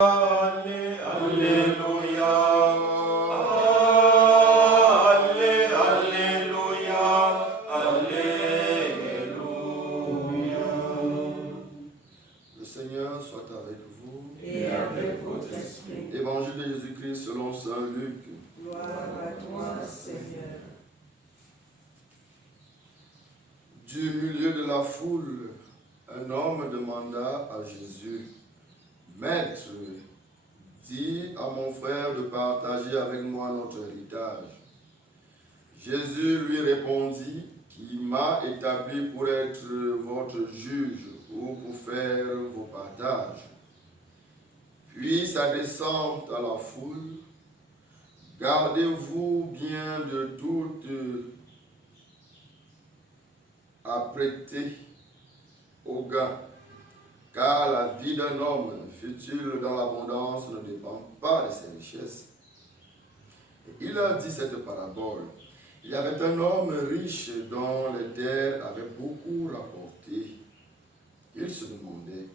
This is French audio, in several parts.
Alléluia. Alléluia. Alléluia. Le Seigneur soit avec vous. Et avec votre esprit. Évangile de Jésus-Christ selon saint Luc. Gloire à toi, Seigneur. Du milieu de la foule, un homme demanda à Jésus: Maître, dis à mon frère de partager avec moi notre héritage. Jésus lui répondit: Qui m'a établi pour être votre juge ou pour faire vos partages? Puis sa descente à la foule: Gardez-vous bien de toute apprêter au gain, car la vie d'un homme, fût-il dans l'abondance, ne dépend pas de ses richesses. Et il a dit cette parabole. Il y avait un homme riche dont les terres avaient beaucoup rapporté. Il se demandait: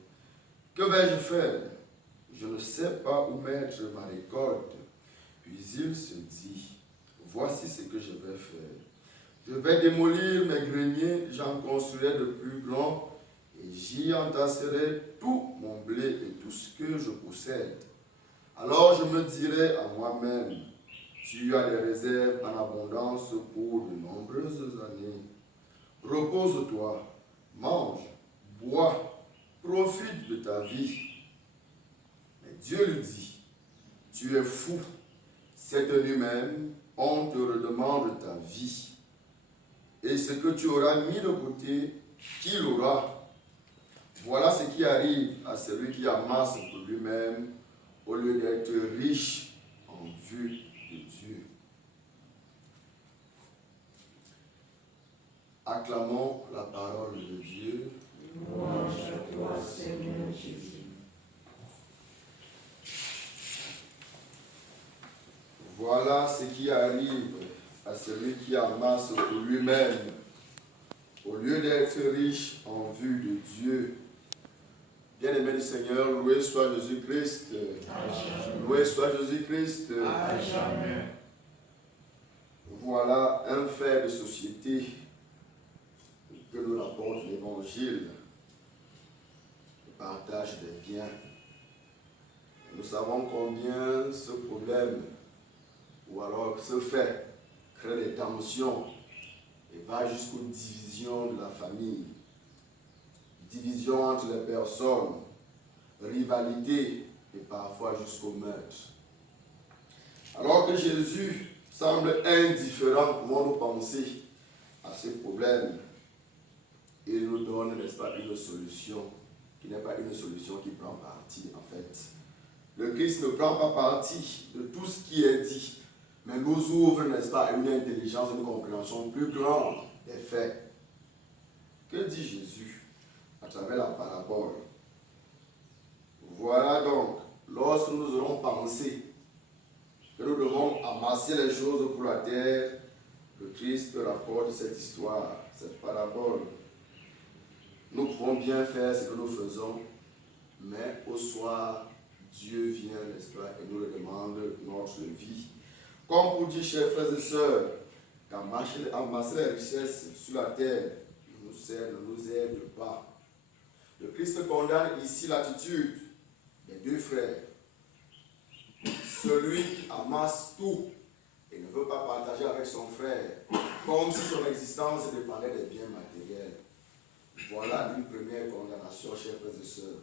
Que vais-je faire? Je ne sais pas où mettre ma récolte. Puis il se dit: Voici ce que je vais faire. Je vais démolir mes greniers, j'en construirai de plus grands, et j'y entasserai tout mon blé et tout ce que je possède. Alors je me dirai à moi-même: Tu as des réserves en abondance pour de nombreuses années. Repose-toi, mange, bois, profite de ta vie. Mais Dieu lui dit: Tu es fou, cette nuit même, on te redemande ta vie. Et ce que tu auras mis de côté, qui l'aura? Voilà ce qui arrive à celui qui amasse pour lui-même au lieu d'être riche en vue de Dieu. Acclamons la parole de Dieu. Louange à toi, Seigneur Jésus. Voilà ce qui arrive à celui qui amasse pour lui-même au lieu d'être riche en vue de Dieu. Bien-aimé du Seigneur, loué soit Jésus-Christ. Loué soit Jésus-Christ. À jamais. Voilà un fait de société que nous rapporte l'Évangile, le partage des biens. Nous savons combien ce problème, ou alors ce fait, crée des tensions et va jusqu'aux divisions de la famille. Division entre les personnes, rivalité et parfois jusqu'au meurtre. Alors que Jésus semble indifférent, pouvons-nous penser à ce problème, il nous donne, n'est-ce pas, une solution qui n'est pas une solution qui prend parti en fait. Le Christ ne prend pas parti de tout ce qui est dit, mais nous ouvre, n'est-ce pas, une intelligence, une compréhension plus grande des faits. Que dit Jésus à travers la parabole? Voilà donc, lorsque nous aurons pensé que nous devons amasser les choses pour la terre, le Christ rapporte cette histoire, cette parabole. Nous pouvons bien faire ce que nous faisons, mais au soir, Dieu vient, n'est-ce pas, et nous demande notre vie. Comme pour dire, chers frères et sœurs, qu'amasser les richesses sur la terre ne nous aide pas. Le Christ condamne ici l'attitude des deux frères. Celui qui amasse tout et ne veut pas partager avec son frère, comme si son existence dépendait des biens matériels. Voilà une première condamnation, chers frères et sœurs.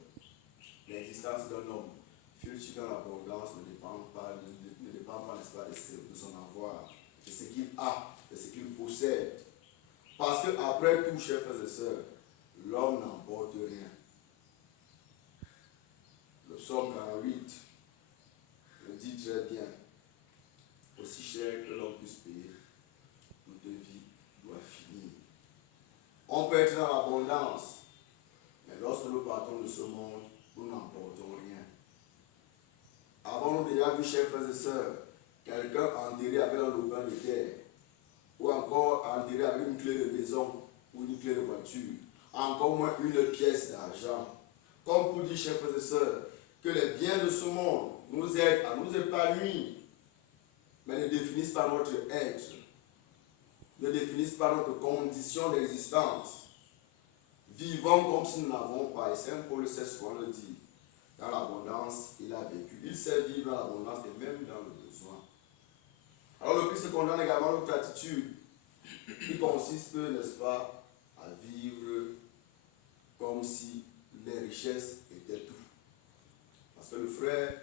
L'existence d'un homme, fût-il dans l'abondance, ne dépend pas, n'est-ce pas, de son avoir, de ce qu'il a, de ce qu'il possède. Parce qu'après tout, chers frères et sœurs, l'homme n'emporte rien. Le psaume 48 le dit très bien. Aussi cher que l'homme puisse payer, toute vie doit finir. On peut être dans l'abondance, mais lorsque nous partons de ce monde, nous n'emportons rien. Avons-nous déjà vu, chers frères et sœurs, quelqu'un enterré avec un lopin de terre, ou encore enterré avec une clé de maison ou une clé de voiture, encore moins une pièce d'argent? Comme pour dire, chers frères et sœurs, que les biens de ce monde nous aident à nous épanouir, mais ne définissent pas notre être, ne définissent pas notre condition d'existence. Vivons comme si nous n'avons pas. Et Saint Paul sait souvent le dire. Dans l'abondance, il a vécu. Il sait vivre dans l'abondance et même dans le besoin. Alors le Christ condamne également notre attitude, qui consiste, n'est-ce pas, à vivre comme si les richesses étaient tout. Parce que le frère,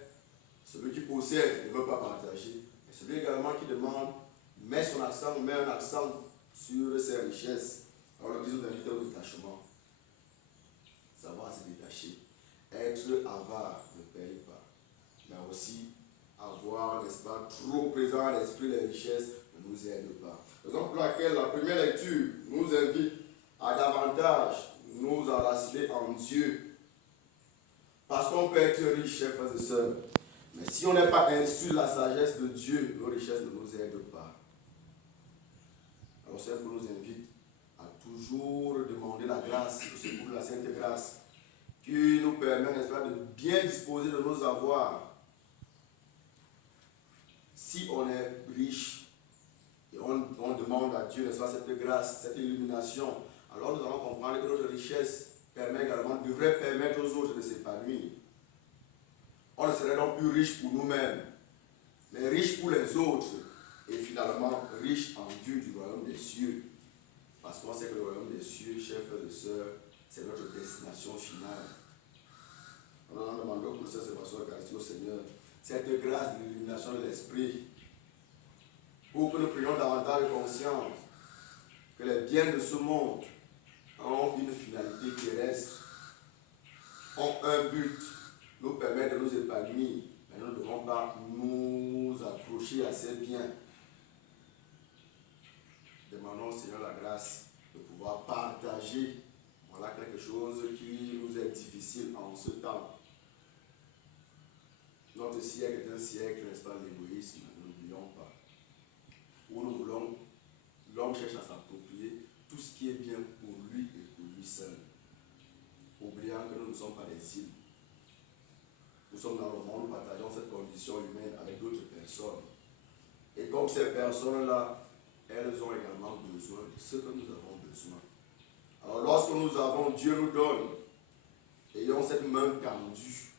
celui qui possède, ne veut pas partager. Et celui également qui demande, met un accent sur ses richesses. Alors le Christ nous invite au détachement. Savoir se détacher. Être avare ne paye pas. Mais aussi avoir, n'est-ce pas, trop présent à l'esprit les richesses ne nous aide pas. Raison pour laquelle la première lecture nous invite à davantage nous enraciner en Dieu. Parce qu'on peut être riche, chers frères et sœurs. Mais si on n'est pas instruit de la sagesse de Dieu, nos richesses ne nous aident pas. Alors Saint Paul nous invite à toujours demander la grâce, le secours de la Sainte Grâce, qui nous permet, n'est-ce pas, de bien disposer de nos avoirs. Si on est riche et on demande à Dieu, n'est-ce pas, cette grâce, cette illumination, alors nous allons comprendre que notre richesse devrait permettre aux autres de s'épanouir. On ne serait donc plus riche pour nous-mêmes, mais riche pour les autres, et finalement riche en vue du royaume des cieux. Parce qu'on sait que le royaume des cieux, chers frères et sœurs, c'est notre destination finale. On a demandé au procès de célébration eucharistique au Seigneur cette grâce de l'illumination de l'esprit, pour que nous prions davantage de conscience que les biens de ce monde ont une finalité terrestre, ont un but, nous permettent de nous épanouir, mais nous ne devons pas nous accrocher à ces biens. Demandons au Seigneur la grâce de pouvoir partager. Voilà quelque chose qui nous est difficile en ce temps. Notre siècle est un siècle, n'est-ce pas, l'égoïsme, ne l'oublions pas. Où nous voulons, l'homme cherche à s'approprier tout ce qui est bien pour lui et pour lui seul. Oubliant que nous ne sommes pas des îles. Nous sommes dans le monde, nous partageons cette condition humaine avec d'autres personnes. Et comme ces personnes-là, elles ont également besoin de ce que nous avons besoin. Alors lorsque nous avons, Dieu nous donne. Ayons cette main tendue